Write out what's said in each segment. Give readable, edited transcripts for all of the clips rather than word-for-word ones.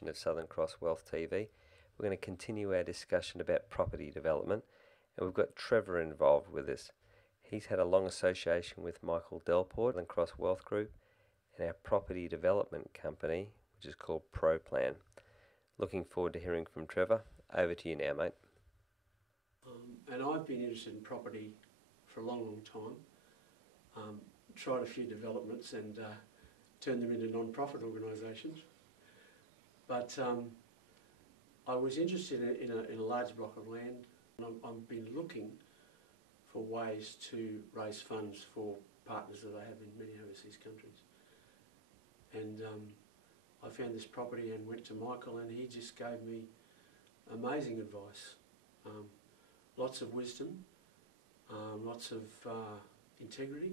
edition of Southern Cross Wealth TV. We're going to continue our discussion about property development, and we've got Trevor involved with us. He's had a long association with Michael Delport and Cross Wealth Group and our property development company, which is called ProPlan. Looking forward to hearing from Trevor. Over to you now, mate. And I've been interested in property for a long time. Tried a few developments and turned them into non-profit organisations. But I was interested in a large block of land. I've been looking for ways to raise funds for partners that I have in many overseas countries. And I found this property and went to Michael, and he just gave me amazing advice. Lots of wisdom, lots of integrity,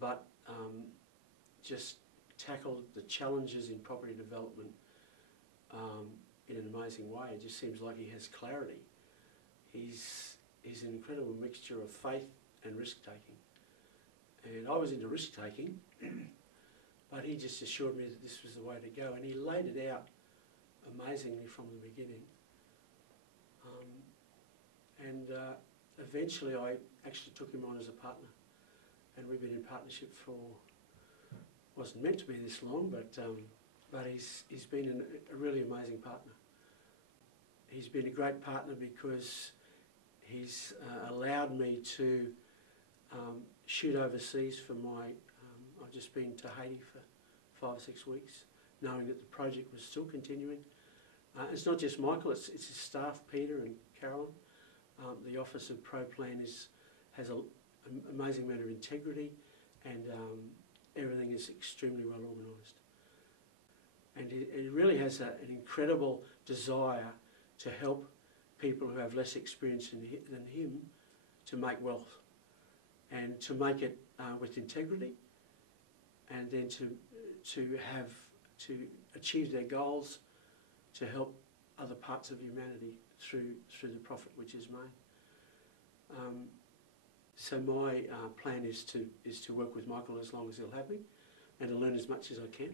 but just tackled the challenges in property development in an amazing way. It just seems like he has clarity. He's an incredible mixture of faith and risk-taking. And I was into risk-taking, but he just assured me that this was the way to go, and he laid it out amazingly from the beginning. Eventually I actually took him on as a partner, and we've been in partnership for, wasn't meant to be this long, but he's been a really amazing partner. He's been a great partner because he's allowed me to shoot overseas for I've just been to Haiti for 5 or 6 weeks, knowing that the project was still continuing. It's not just Michael, it's his staff, Peter and Carolyn. The Office of ProPlan has an amazing amount of integrity, and everything is extremely well organised. And it really has an incredible desire to help people who have less experience than him to make wealth, and to make it with integrity, and then to achieve their goals, to help other parts of humanity through the profit which is made. So my plan is to work with Michael as long as he'll have me, and to learn as much as I can.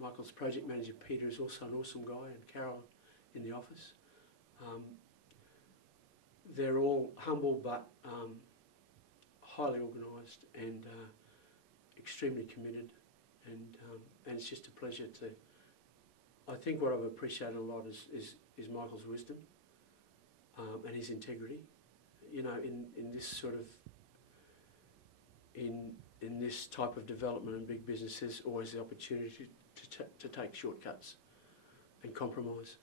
Michael's project manager Peter is also an awesome guy, and Carol in the office. They're all humble but highly organised and extremely committed, and it's just a pleasure to. I think what I've appreciated a lot is Michael's wisdom and his integrity. You know, in this sort of in this type of development and big business, there's always the opportunity to take shortcuts and compromise.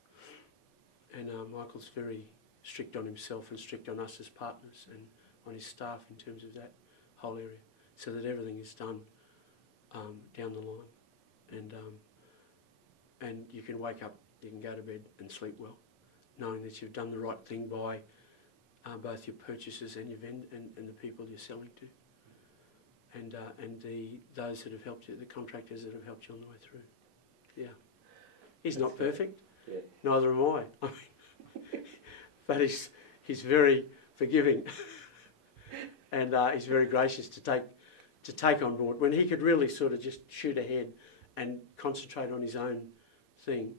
And Michael's very strict on himself and strict on us as partners and on his staff in terms of that whole area, so that everything is done down the line. And you can wake up, you can go to bed and sleep well, knowing that you've done the right thing by both your purchasers and your and the people you're selling to, and those that have helped you, the contractors that have helped you on the way through. Yeah, he's not perfect. Yeah. Neither am I. But he's very forgiving, and he's very gracious to take on board when he could really sort of just shoot ahead and concentrate on his own thing.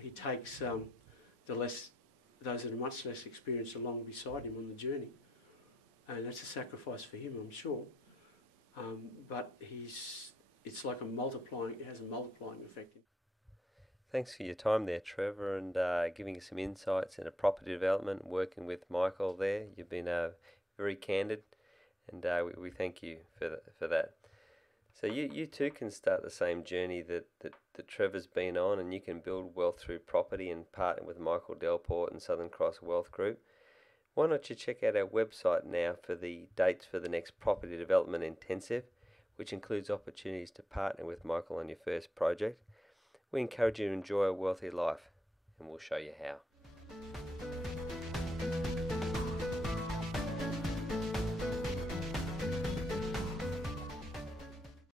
He takes those that are much less experienced along beside him on the journey, and that's a sacrifice for him, I'm sure. But it's like it has a multiplying effect. Thanks for your time there, Trevor, and giving us some insights into property development, working with Michael there. You've been very candid, and we thank you for that. So you too can start the same journey that Trevor's been on, and you can build wealth through property and partner with Michael Delport and Southern Cross Wealth Group. Why not you check out our website now for the dates for the next property development intensive, which includes opportunities to partner with Michael on your first project. We encourage you to enjoy a wealthy life, and we'll show you how.